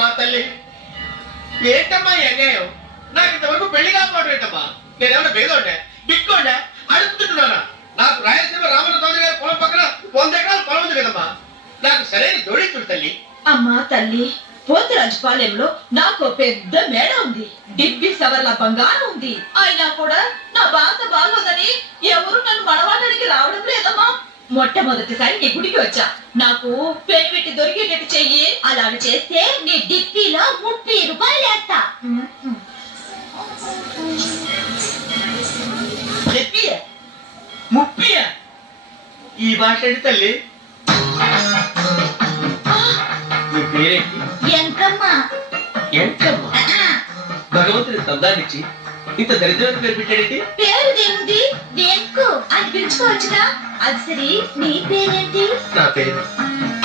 మా తల్లి ఏంటమ్మా ఈ అన్యాయం? నాకు ఇంతవరకు పెళ్లి కాకపోవడం ఏంటమ్మా? నేనేమన్నా బేదోడ్డా బిక్కోడ్డా అడుగుతుంటున్నానా? నాకు రాయలసీమ రామన్న చౌదరి గారి పొలం పక్కన 100 ఎకరాల పొలం ఉంది కదమ్మా. నాకు సరైన జోడించుడు తల్లి. అమ్మా తల్లి, పోతురాజుపాలెంలో నాకు పెద్ద మేడ ఉంది, డిబ్బి సవర్ల బంగారం ఉంది. అయినా కూడా నా బాధ బాగోదని ఎవరు నన్ను మనవాళ్ళకి రావడం లేదమ్మా. మొట్టమొదటిసారి నీ గుడికి వచ్చా. నాకు పెళ్లి దొరికేటట్టు చెయ్యి. అలాగ చేస్తే నీ డిప్పీలో 30 రూపాయలు వేస్తా. చెప్పియా 30? ఈ భాష ఏంటి తల్లి? నీ పేరేంటి? ఎంకమ్మా. ఎంకమ్మా? భగవంతుని సందానిచ్చి ఇంత దరిద్రమైన పేరు పెట్టాడేంటి? పేరు దేవుంది వెంకు అని పిలుచుకోవచ్చుగా. అది సరే, నీ పేరేంటి? నా పేరు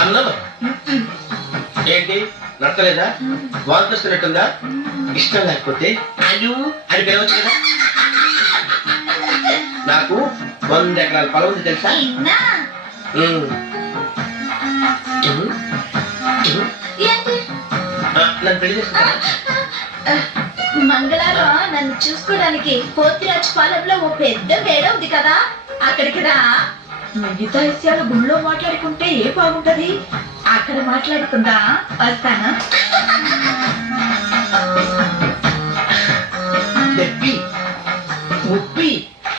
అన్నవరం. ఏంటి నచ్చలేదా? వాంతొస్తున్నట్టుందా? ఇష్టం లేకపోతే అను అని పిలవచ్చు కదా. నాకు 100 ఎకరాల పొలం ఉంది తెలుసా? ఇన్నా ఏంటి? నన్ను పెళ్లి చేసుకుంటా. మంగళవారం నన్ను చూసుకోవడానికి పోతిరాజుపాలెంలో ఓ పెద్ద మేడ ఉంది కదా, అక్కడికి రా. మిగతా విషయాలు గుళ్ళో మాట్లాడుకుంటే ఏ బాగుంటది? అక్కడ మాట్లాడుకుందా. వస్తానా?